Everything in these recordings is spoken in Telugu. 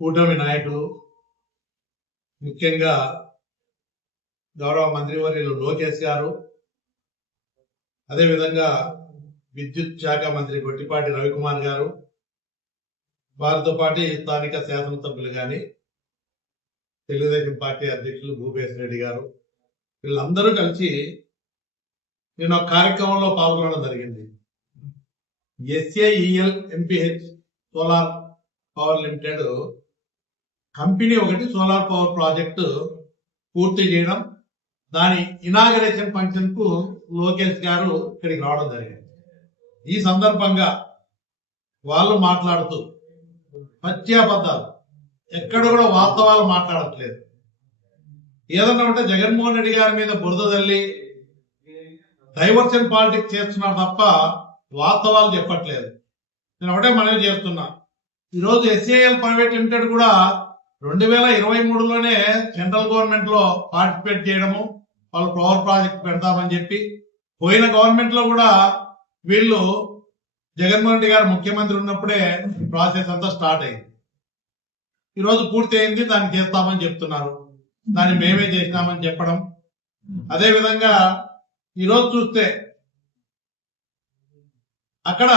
కూటమి నాయకులు ముఖ్యంగా గౌరవ మంత్రివర్యులు లోకేష్ గారు, అదేవిధంగా విద్యుత్ శాఖ మంత్రి గొట్టిపాటి రవికుమార్ గారు, వారితో పాటు స్థానిక శాసనసభ్యులు కానీ తెలుగుదేశం పార్టీ అధ్యక్షులు భూపేశ్ రెడ్డి గారు, వీళ్ళందరూ కలిసి నేను ఒక కార్యక్రమంలో పాల్గొనడం జరిగింది. SAEL MPH solar power limited company ఒకటి సోలార్ పవర్ ప్రాజెక్టు పూర్తి చేయడం, దాని ఇనాగరేషన్ ఫంక్షన్ కు లోకేష్ గారు ఇక్కడికి రావడం జరిగింది. ఈ సందర్భంగా వాళ్ళు మాట్లాడుతూ పత్యాబద్ధాలు ఎక్కడ కూడా వాస్తవాలు మాట్లాడట్లేదు. ఏదన్నా ఉంటే జగన్మోహన్ రెడ్డి గారి మీద బురద తల్లి డైవర్షన్ పాలిటిక్స్ చేస్తున్నారు తప్ప వాస్తవాలు చెప్పట్లేదు. నేను ఒకటే మనవి చేస్తున్నా, ఈరోజు SAEL ప్రైవేట్ లిమిటెడ్ కూడా 2023లోనే సెంట్రల్ గవర్నమెంట్ లో పార్టిసిపేట్ చేయడము, వాళ్ళు పవర్ ప్రాజెక్ట్ పెడతామని చెప్పి పోయిన గవర్నమెంట్ లో కూడా వీళ్ళు జగన్మోహన్ రెడ్డి గారు ముఖ్యమంత్రి ఉన్నప్పుడే ప్రాసెస్ అంతా స్టార్ట్ అయింది. ఈరోజు పూర్తి అయింది, దాన్ని చేస్తామని చెప్తున్నారు, దాన్ని మేమే చేసినామని చెప్పడం. అదేవిధంగా ఈరోజు చూస్తే అక్కడ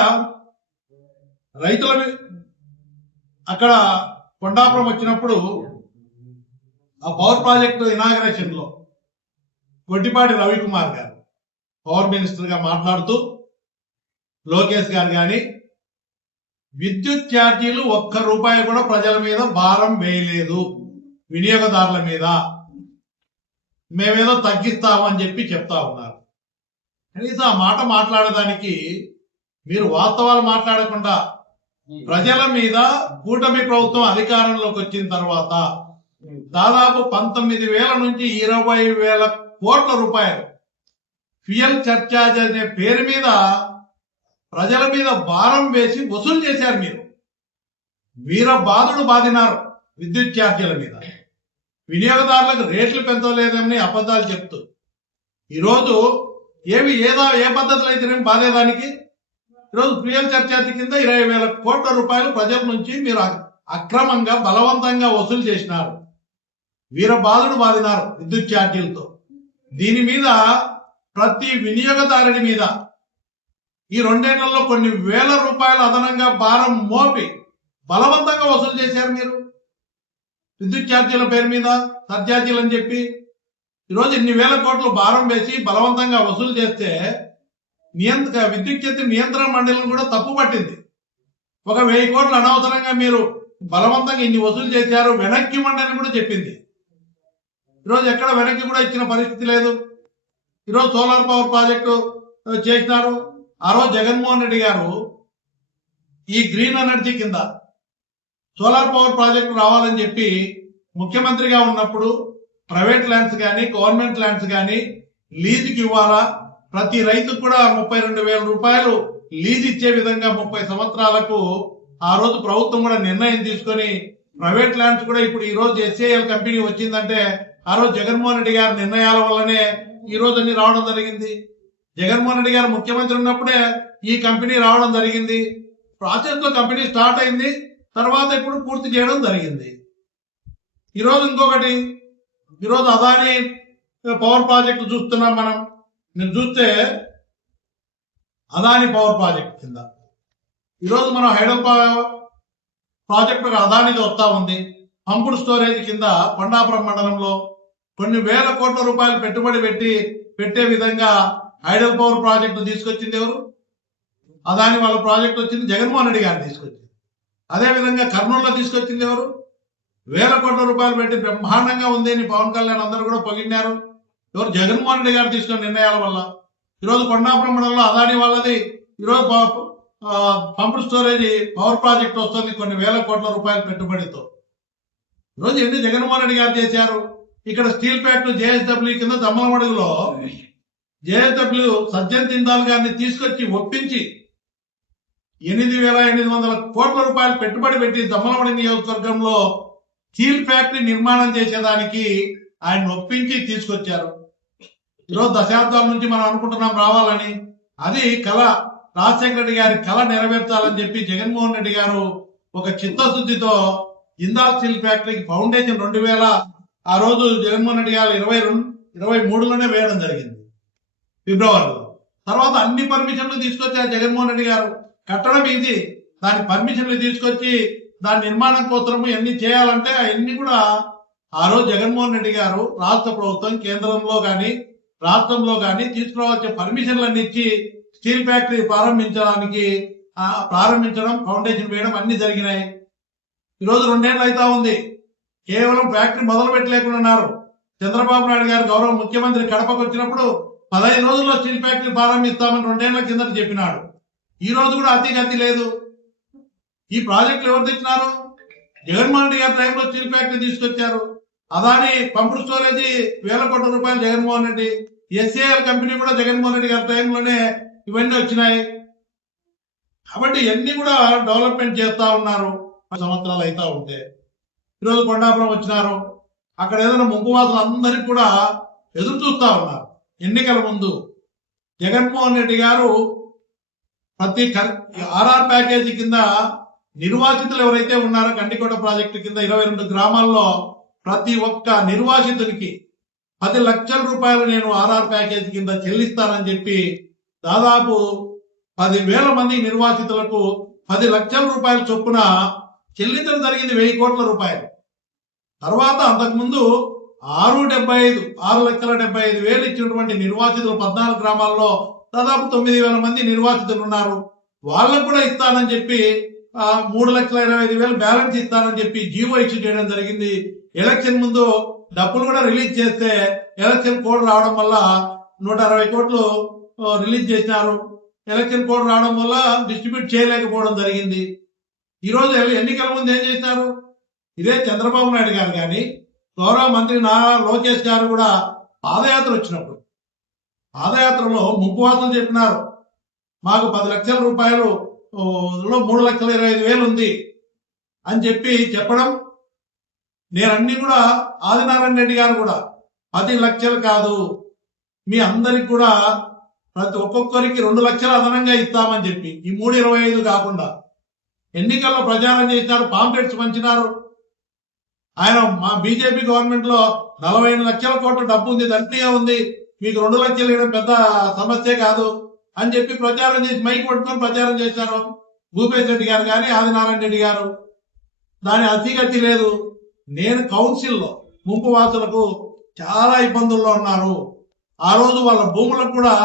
రైతుల అక్కడ కొండాపురం వచ్చినప్పుడు ఆ పవర్ ప్రాజెక్టు ఇనాగరేషన్ లో గొట్టిపాటి రవికుమార్ గారు పవర్ మినిస్టర్ గా మాట్లాడుతూ లోకేష్ గారు కానీ విద్యుత్ ఛార్జీలు ₹1 కూడా ప్రజల మీద భారం వేయలేదు, వినియోగదారుల మీద మేమేదో తగ్గిస్తామని చెప్పి చెప్తా ఉన్నారు. కనీసం ఆ మాట మాట్లాడడానికి మీరు వాస్తవాలు మాట్లాడకుండా ప్రజల మీద కూటమి ప్రభుత్వం అధికారంలోకి వచ్చిన తర్వాత దాదాపు 19,000 నుంచి 20,000 కోట్ల రూపాయలు ఫ్యూయల్ సర్చార్జ్ అనే పేరు మీద ప్రజల మీద భారం వేసి వసూలు చేశారు. మీరు వీరబాదుడు బాధినారు విద్యుత్ ఛార్జీల మీద. వినియోగదారులకు రేట్లు పెంచలేదని అబద్ధాలు చెప్తూ ఈరోజు ఏ పద్ధతులు అయితే బాధేదానికి ఈరోజు ఫ్యూయల్ సర్చార్జ్ కింద 20,000 కోట్ల రూపాయలు ప్రజల నుంచి మీరు అక్రమంగా బలవంతంగా వసూలు చేసినారు. వీరబాదుడు బాధినారు విద్యుత్ ఛార్జీలతో. దీని మీద ప్రతి వినియోగదారుడి మీద ఈ 2 ఏళ్లలో కొన్ని వేల రూపాయలు అదనంగా భారం మోపి బలవంతంగా వసూలు చేశారు మీరు విద్యుత్ ఛార్జీల పేరు మీద, సర్ఛార్జీలు అని చెప్పి. ఈరోజు ఇన్ని వేల కోట్లు భారం వేసి బలవంతంగా వసూలు చేస్తే విద్యుత్ శక్తి నియంత్రణ మండలిని కూడా తప్పు పట్టింది. 1,000 కోట్లు అనవసరంగా మీరు బలవంతంగా ఇన్ని వసూలు చేశారు, వెనక్కి మండలి కూడా చెప్పింది. ఈరోజు ఎక్కడ వెనక్కి కూడా ఇచ్చిన పరిస్థితి లేదు. ఈరోజు సోలార్ పవర్ ప్రాజెక్టు చేసినారు. ఆ రోజు జగన్మోహన్ రెడ్డి గారు ఈ గ్రీన్ ఎనర్జీ కింద సోలార్ పవర్ ప్రాజెక్టు రావాలని చెప్పి ముఖ్యమంత్రిగా ఉన్నప్పుడు ప్రైవేట్ ల్యాండ్స్ కానీ గవర్నమెంట్ ల్యాండ్స్ కానీ లీజుకి ఇవ్వాలా, ప్రతి రైతుకు కూడా 32,000 రూపాయలు లీజ్ ఇచ్చే విధంగా 30 సంవత్సరాలకు ఆ రోజు ప్రభుత్వం కూడా నిర్ణయం తీసుకొని ప్రైవేట్ ల్యాండ్స్ కూడా ఇప్పుడు ఈ రోజు SAEL కంపెనీ వచ్చిందంటే ఆ రోజు జగన్మోహన్ రెడ్డి గారి నిర్ణయాల వల్లనే ఈ రోజు అన్ని రావడం జరిగింది. జగన్మోహన్ రెడ్డి గారు ముఖ్యమంత్రి ఉన్నప్పుడే ఈ కంపెనీ రావడం జరిగింది. ప్రాసెస్ లో కంపెనీ స్టార్ట్ అయింది, తర్వాత ఇప్పుడు పూర్తి చేయడం జరిగింది. ఈరోజు ఇంకొకటి, ఈరోజు అదాని పవర్ ప్రాజెక్టు చూస్తున్నాం మనం. మీరు చూస్తే అదాని పవర్ ప్రాజెక్ట్ కింద ఈరోజు మనం హైడల్ ప్రాజెక్టు అదానిది వస్తా ఉంది. పంపుడు స్టోరేజ్ కింద కొండాపురం మండలంలో కొన్ని వేల కోట్ల రూపాయలు పెట్టుబడి పెట్టే విధంగా హైడల్ పవర్ ప్రాజెక్టు తీసుకొచ్చింది ఎవరు? అదాని వాళ్ళ ప్రాజెక్ట్ వచ్చింది జగన్మోహన్ రెడ్డి గారు తీసుకొచ్చింది. అదేవిధంగా కర్నూలులో తీసుకొచ్చింది ఎవరు? వేల కోట్ల రూపాయలు పెట్టి బ్రహ్మాండంగా ఉంది అని పవన్ కళ్యాణ్ అందరూ కూడా పొగిడినారు. ఎవరు? జగన్మోహన్ రెడ్డి గారు తీసుకున్న నిర్ణయాల వల్ల. ఈరోజు కొండాపురం మండలంలో అదాని వాళ్ళది ఈరోజు పంపుడు స్టోరేజ్ పవర్ ప్రాజెక్ట్ వస్తుంది కొన్ని వేల కోట్ల రూపాయల పెట్టుబడితో. ఈరోజు ఎన్ని జగన్మోహన్ రెడ్డి గారు చేశారు. ఇక్కడ స్టీల్ ఫ్యాక్టరీ JSW కింద దమ్మలమడుగులో JSW సజ్జన్ జిందాల్ గారిని తీసుకొచ్చి ఒప్పించి 8,800 కోట్ల రూపాయలు పెట్టుబడి పెట్టి దమ్మలమడుగు నియోజకవర్గంలో స్టీల్ ఫ్యాక్టరీ నిర్మాణం చేసేదానికి ఆయన ఒప్పించి తీసుకొచ్చారు. ఈరోజు దశాబ్దాల నుంచి మనం అనుకుంటున్నాం రావాలని. అది కళ, రాజశేఖర రెడ్డి గారి కళ నెరవేర్చాలని చెప్పి జగన్మోహన్ రెడ్డి గారు ఒక చిత్తశుద్ధితో జిందాల్ స్టీల్ ఫ్యాక్టరీకి ఫౌండేషన్ 2000 ఆ రోజు జగన్మోహన్ రెడ్డి గారు 23లోనే వేయడం జరిగింది ఫిబ్రవరిలో. తర్వాత అన్ని పర్మిషన్లు తీసుకొచ్చారు జగన్మోహన్ రెడ్డి గారు. కట్టడం ఇది, దాని పర్మిషన్లు తీసుకొచ్చి దాని నిర్మాణం కోసం ఎన్ని చేయాలంటే అవన్నీ కూడా ఆ రోజు జగన్మోహన్ రెడ్డి గారు రాష్ట్ర ప్రభుత్వం కేంద్రంలో కానీ రాష్ట్రంలో కానీ తీసుకురావాల్సిన పర్మిషన్లన్నీ ఇచ్చి స్టీల్ ఫ్యాక్టరీ ప్రారంభించడం ఫౌండేషన్ వేయడం అన్ని జరిగినాయి. ఈరోజు 2 ఏళ్ళు అవుతా ఉంది, కేవలం ఫ్యాక్టరీ మొదలు పెట్టలేకున్నారు. చంద్రబాబు నాయుడు గారు గౌరవ ముఖ్యమంత్రి కడపకు వచ్చినప్పుడు 15 రోజుల్లో స్టీల్ ఫ్యాక్టరీ ప్రారంభిస్తామని 2 ఏళ్ల కిందట చెప్పినాడు. ఈ రోజు కూడా అతి గతి లేదు. ఈ ప్రాజెక్టులు ఎవరు తెచ్చినారు? జగన్మోహన్ రెడ్డి గారి టైంలో స్టీల్ ఫ్యాక్టరీ తీసుకొచ్చారు. అదాని పంపుడు స్టోరేజీ 1000 కోట్ల రూపాయలు జగన్మోహన్ రెడ్డి. ఎస్ఏఎల్ కంపెనీ కూడా జగన్మోహన్ రెడ్డి గారి టైంలోనే ఇవన్నీ వచ్చినాయి. కాబట్టి ఇవన్నీ కూడా డెవలప్మెంట్ చేస్తా ఉన్నారు. 10 సంవత్సరాలు అవుతా ఉంటే ఈరోజు కొండాపురం వచ్చినారు. అక్కడ ఏదైనా ముంపువాసులు అందరికి కూడా ఎదురు చూస్తా ఉన్నారు. ఎన్నికల ముందు జగన్మోహన్ రెడ్డి గారు ప్రతి ఆర్ఆర్ ప్యాకేజీ కింద నిర్వాసితులు ఎవరైతే ఉన్నారో గండికోట ప్రాజెక్టు కింద 22 గ్రామాల్లో ప్రతి ఒక్క నిర్వాసితునికి 10 లక్షల రూపాయలు నేను ఆర్ఆర్ ప్యాకేజీ కింద చెల్లిస్తానని చెప్పి దాదాపు 10,000 మంది నిర్వాసితులకు 10 లక్షల రూపాయల చొప్పున చెల్లించడం జరిగింది, 1000 కోట్ల రూపాయలు. తర్వాత అంతకుముందు 6,75,000 ఇచ్చినటువంటి నిర్వాసితులు 14 గ్రామాల్లో దాదాపు 9,000 మంది నిర్వాసితులు ఉన్నారు. వాళ్ళకు కూడా ఇస్తానని చెప్పి 3,25,000 బ్యాలెన్స్ ఇస్తానని చెప్పి జీవో ఇష్యూ చేయడం జరిగింది. ఎలక్షన్ ముందు డబ్బులు కూడా రిలీజ్ చేస్తే ఎలక్షన్ కోడ్ రావడం వల్ల 160 కోట్లు రిలీజ్ చేసినారు. ఎలక్షన్ కోడ్ రావడం వల్ల డిస్ట్రిబ్యూట్ చేయలేకపోవడం జరిగింది. ఈరోజు ఎన్నికల ముందు ఏం చేశారు? ఇదే చంద్రబాబు నాయుడు గారు కానీ గౌరవ మంత్రి నారా లోకేష్ గారు కూడా పాదయాత్ర వచ్చినప్పుడు పాదయాత్రలో ముంపువాసులు చెప్పినారు, మాకు 10 లక్షల రూపాయలు 3,25,000 ఉంది అని చెప్పడం. నేనన్నీ కూడా ఆదినారాయణ రెడ్డి గారు కూడా 10 లక్షలు కాదు, మీ అందరికి కూడా ప్రతి ఒక్కొక్కరికి 2 లక్షలు అదనంగా ఇస్తామని చెప్పి ఈ 3,25 కాకుండా ఎన్నికల్లో ప్రచారం చేసినారు, పాంప్లెట్స్ పంచినారు. ఆయన మా బీజేపీ గవర్నమెంట్ లో 45 లక్షల కోట్ల డబ్బు ఉంది, దండిగా ఉంది, మీకు 2 లక్షలు ఇవ్వడం పెద్ద సమస్య కాదు అని చెప్పి ప్రచారం చేసి మైక్ పట్టుకొని ప్రచారం చేశారు భూపేష్ రెడ్డి గారు కానీ ఆదినారాయణ రెడ్డి గారు. దాని అతిగతి లేదు. నేను కౌన్సిల్లో ముంపు వాసులకు చాలా ఇబ్బందుల్లో ఉన్నారు. ఆ రోజు వాళ్ళ భూములకు కూడా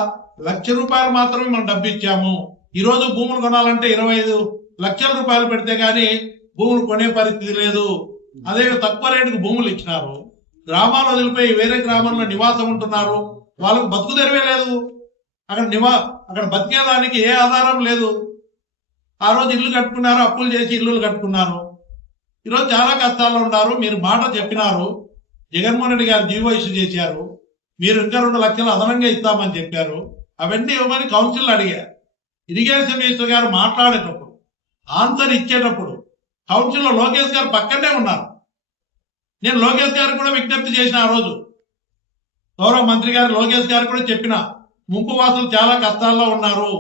1,00,000 రూపాయలు మాత్రమే మనం డబ్బు ఇచ్చాము. ఈ రోజు భూములు కొనాలంటే 25 లక్షల రూపాయలు పెడితే గానీ భూములు కొనే పరిస్థితి లేదు. అదే తక్కువ రేటుకు భూములు ఇచ్చినారు. గ్రామాలు వదిలిపోయి వేరే గ్రామంలో నివాసం ఉంటున్నారు. వాళ్ళకు బతుకు తెరవే లేదు. అక్కడ బతికేదానికి ఏ ఆధారం లేదు. ఆ రోజు ఇల్లు కట్టుకున్నారు, అప్పులు చేసి ఇల్లులు కట్టుకున్నారు. ఈరోజు చాలా కష్టాల్లో ఉన్నారు. మీరు మాట చెప్పినారు, జగన్మోహన్ రెడ్డి గారు జీవో ఇష్యూ చేశారు, మీరు ఇంకా 2 లక్షలు అదనంగా ఇస్తామని చెప్పారు. అవన్నీ ఇవ్వమని కౌన్సిల్ అడిగారు. ఇరిగేషన్ మినిస్టర్ గారు మాట్లాడేటప్పుడు ఆన్సర్ ఇచ్చేటప్పుడు కౌన్సిల్లో లోకేష్ గారు పక్కనే ఉన్నారు. నేను లోకేష్ గారు కూడా విజ్ఞప్తి చేసిన ఆ రోజు గౌరవ మంత్రి గారు లోకేష్ గారు కూడా చెప్పిన, ముంపు వాసులు చాలా కష్టాల్లో ఉన్నారు,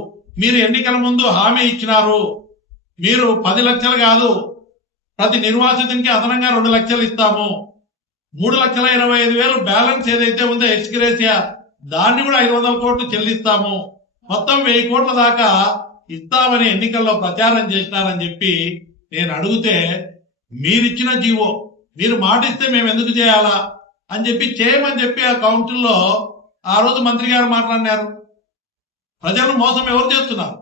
మీరు ఎన్నికల ముందు హామీ ఇచ్చినారు, మీరు 10 లక్షలు కాదు ప్రతి నిర్వాసితునికి అదనంగా 2 లక్షలు ఇస్తాము, 3,25,000 బ్యాలెన్స్ ఏదైతే ఉందో ఎక్స్గ్రేసియా దాన్ని కూడా 500 కోట్లు చెల్లిస్తాము, మొత్తం 1000 కోట్ల దాకా ఇస్తామని ఎన్నికల్లో ప్రచారం చేసినారని చెప్పి నేను అడిగితే, మీరిచ్చిన జీవో మీరు మాట ఇస్తే మేము ఎందుకు చేయాలా అని చెప్పి చేయమని చెప్పి ఆ కౌన్సిల్లో ఆ రోజు మంత్రి గారు మాట్లాడినారు. ప్రజలు మోసం ఎవరు చేస్తున్నారు?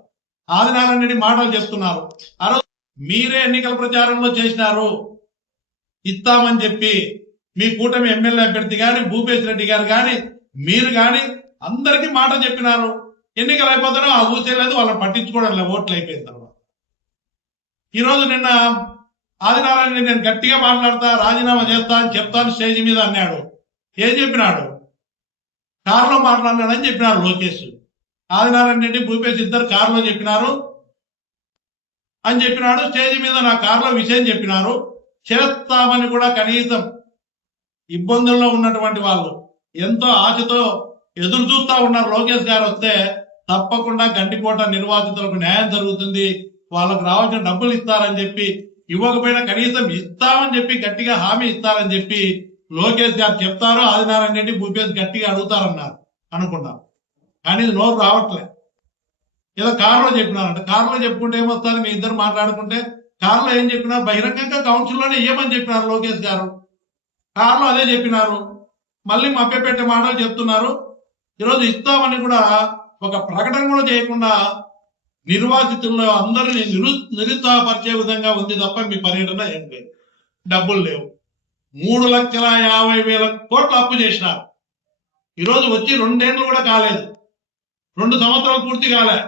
ఆదినారాయణ రెడ్డి మాటలు చెప్తున్నారు. ఆ రోజు మీరే ఎన్నికల ప్రచారంలో చేసినారు ఇస్తామని చెప్పి. మీ కూటమి ఎమ్మెల్యే అభ్యర్థి కానీ భూపేష్ రెడ్డి గారు కానీ మీరు కానీ అందరికీ మాట చెప్పినారు. ఎన్నికలు అయిపోతారో ఆ ఊసేలేదు, వాళ్ళని పట్టించుకోవడం లేదు, ఓట్లు అయిపోయిన తర్వాత. ఈరోజు నిన్న ఆదినారాయణ రెడ్డి నేను గట్టిగా మాట్లాడతా, రాజీనామా చేస్తా అని చెప్తాను స్టేజ్ మీద అన్నాడు. ఏం చెప్పినాడు? కారులో మాట్లాడినాడని చెప్పినారు లోకేష్. ఆదినారాయణ రెడ్డి భూపేష్ ఇద్దరు కారులో చెప్పినారు అని చెప్పినాడు. స్టేజ్ మీద నా కారులో విషయం చెప్పినారు. చేస్తామని కూడా కనీసం ఇబ్బందుల్లో ఉన్నటువంటి వాళ్ళు ఎంతో ఆశతో ఎదురు చూస్తా ఉన్నారు. లోకేష్ గారు వస్తే తప్పకుండా గండికోట నిర్వాసితులకు న్యాయం జరుగుతుంది, వాళ్ళకు రావాల్సిన డబ్బులు ఇస్తారని చెప్పి ఇవ్వకపోయినా కనీసం ఇస్తామని చెప్పి గట్టిగా హామీ ఇస్తారని చెప్పి లోకేష్ గారు చెప్తారు, ఆదినారాయణ రెడ్డి భూపేష్ గట్టిగా అడుగుతారన్నారు అనుకున్నాం. కానీ ఇది నోరు రావట్లే. ఏదో కారులో చెప్పినారంట. కారులో చెప్పుకుంటే ఏమొస్తుంది, మీ ఇద్దరు మాట్లాడుకుంటే కారులో ఏం చెప్పినారు, బహిరంగంగా కౌన్సిల్లోనే ఏమని చెప్పినారు లోకేష్ గారు, కారులో అదే చెప్పినారు. మళ్ళీ మభ్యపెట్టే మాటలు చెప్తున్నారు. ఈరోజు ఇస్తామని కూడా ఒక ప్రకటన కూడా చేయకుండా నిర్వాసితుల్లో అందరినీ నిరుత్సాహపరిచే విధంగా ఉంది తప్ప మీ పర్యటన ఏం లేదు. డబ్బులు లేవు. 3,50,000 కోట్లు అప్పు చేసినారు. ఈరోజు వచ్చి 2 ఏళ్ళు కూడా కాలేదు, 2 సంవత్సరాలు పూర్తి కాలే.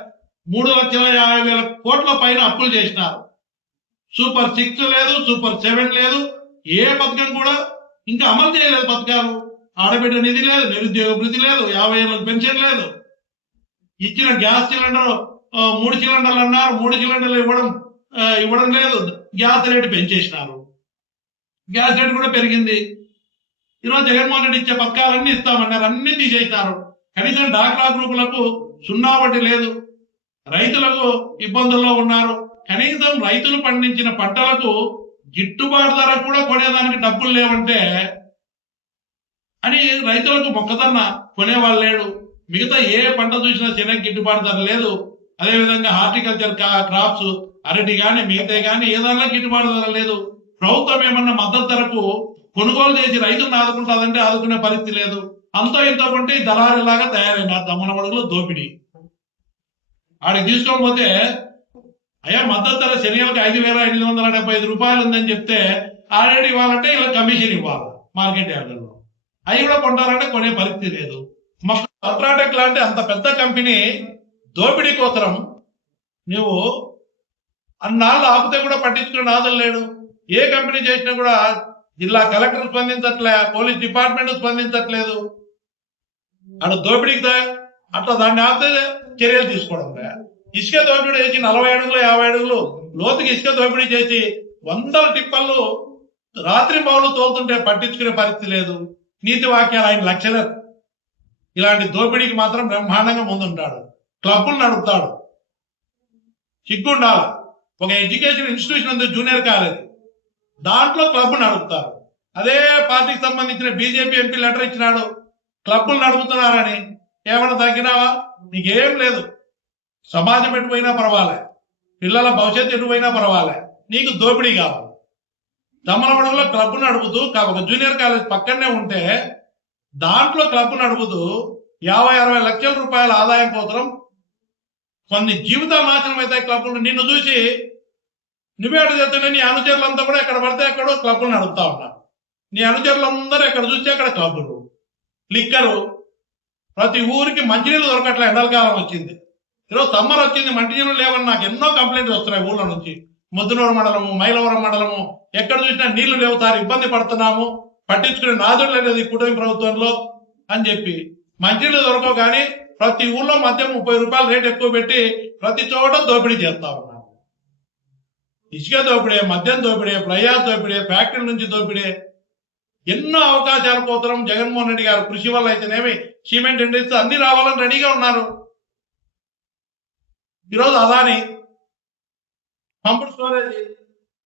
3,50,000 కోట్ల పైన అప్పులు చేసినారు. సూపర్ 6 లేదు, సూపర్ 7 లేదు, ఏ పథకం కూడా ఇంకా అమలు చేయలేదు. పథకాలు ఆడబిడ్డ నిధి లేదు, నిరుద్యోగ భృతి లేదు, 50 ఏళ్ళకి పెన్షన్ లేదు. ఇచ్చిన గ్యాస్ సిలిండర్ 3 సిలిండర్లు అన్నారు, 3 సిలిండర్లు ఇవ్వడం లేదు. గ్యాస్ రేటు పెంచేసినారు, గ్యాస్ రేటు కూడా పెరిగింది. ఈరోజు జగన్మోహన్ రెడ్డి ఇచ్చే పథకాలన్నీ ఇస్తామన్నారు, అన్ని తీసేసినారు. కనీసం డాక్రా గ్రూపులకు 0 వడ్డీ లేదు, రైతులకు ఇబ్బందుల్లో ఉన్నారు. కనీసం రైతులు పండించిన పంటలకు గిట్టుబాటు ధర కూడా కొనేదానికి డబ్బులు లేవంటే అని రైతులకు మొక్కదన్న కొనేవాళ్ళు లేడు. మిగతా ఏ పంట చూసినా శనగ గిట్టుబాటు ధర లేదు. అదేవిధంగా హార్టికల్చర్ క్రాప్స్ అరటి కానీ మిగతా కానీ ఏదన్నా గిట్టుబాటు ధర లేదు. ప్రభుత్వం ఏమన్నా మద్దతు ధరకు కొనుగోలు చేసి రైతులను ఆదుకుంటుందంటే ఆదుకునే పరిస్థితి లేదు. అంతో ఇంతో కొంటే దళారిలాగా తయారైన దమ్మనబడుగులో దోపిడీ. ఆడికి తీసుకోకపోతే అయ్యా మద్దతు ధర శనియాలకు 5,875 రూపాయలు ఉందని చెప్తే ఆల్రెడీ ఇవ్వాలంటే ఇలా కమిషన్ ఇవ్వాలి మార్కెట్ యార్డుల్లో. అవి కూడా కొంటారంటే కొనే పరిస్థితి లేదు. అల్ట్రాటెక్ లాంటి అంత పెద్ద కంపెనీ దోపిడీ కోసరం నువ్వు అన్నాళ్ళు ఆపితే కూడా పట్టించుకునే నాదం లేడు. ఏ కంపెనీ చేసినా కూడా జిల్లా కలెక్టర్ స్పందించట్లే, పోలీస్ డిపార్ట్మెంట్ స్పందించట్లేదు. అటు దోపిడీకి అట్లా దాన్ని ఆపితే చర్యలు తీసుకోవడం. ఇసుక దోపిడీ చేసి 40 అడుగులు 50 అడుగులు లోతుకి ఇసుక దోపిడీ చేసి 100 టిప్పర్లు రాత్రి పౌలు తోలుతుంటే పట్టించుకునే పరిస్థితి లేదు. నీతి వాక్యాలు ఆయన లెక్చరర్. ఇలాంటి దోపిడీకి మాత్రం బ్రహ్మాండంగా ముందుంటాడు, క్లబ్బులు నడుపుతాడు. సిగ్గుండాల. ఒక ఎడ్యుకేషన్ ఇన్స్టిట్యూషన్ ఉంది, జూనియర్ కాలేజ్, దాంట్లో క్లబ్ నడుపుతారు. అదే పార్టీకి సంబంధించిన బీజేపీ ఎంపీ లెటర్ ఇచ్చినాడు, క్లబ్బులు నడుపుతున్నారని. ఏమన్నా తగ్గినావా? నీకేం లేదు. సమాజం ఎటుపోయినా పర్వాలే, పిల్లల భవిష్యత్తు ఎటుపోయినా పర్వాలే, నీకు దోపిడీ కావాలి. దమ్మలమడుగులో క్లబ్ నడుపుతూ ఒక జూనియర్ కాలేజ్ పక్కనే ఉంటే దాంట్లో క్లబ్ నడుపుతూ 50-60 లక్షల రూపాయల ఆదాయం కోసం కొన్ని జీవితాలు నాశనం అవుతాయి క్లబ్బులు. నిన్ను చూసి నువ్వే అటు చేస్తున్నా, నీ అనుచరులంతా కూడా ఎక్కడ పడితే ఎక్కడో క్లబ్బులు నడుపుతా ఉన్నారు. నీ అనుచరులందరూ ఎక్కడ చూస్తే అక్కడ క్లబ్బులు, లిక్కరు. ప్రతి ఊరికి మంచినీళ్ళు దొరకట్లే. ఎండలకాలం వచ్చింది, ఈరోజు సమ్మర్ వచ్చింది, మంచినీళ్ళు లేవని నాకు ఎన్నో కంప్లైంట్లు వస్తున్నాయి ఊళ్ళ నుంచి. ముద్దునూరు మండలము, మైలవరం మండలము, ఎక్కడ చూసినా నీళ్లు లేవు సార్, ఇబ్బంది పడుతున్నాము, పట్టించుకునే నాదుడు లేదు ఈ కుటుంబ ప్రభుత్వంలో అని చెప్పి. మంచినీళ్ళు దొరకవు కానీ ప్రతి ఊళ్ళో మద్యం 30 రూపాయలు రేటు ఎక్కువ పెట్టి ప్రతి చోట దోపిడీ చేస్తా ఉన్నారు. ఇసుక దోపిడే, మద్యం దోపిడే, ప్రయాస్ దోపిడే, ఫ్యాక్టరీ నుంచి దోపిడే. ఎన్నో అవకాశాల కోసం జగన్మోహన్ రెడ్డి గారు కృషి వల్ల అయితేనేమి, సిమెంట్ ఇండస్ట్రీ అన్ని రావాలని రెడీగా ఉన్నారు. ఈరోజు అదాని పంపుడు స్టోరేజ్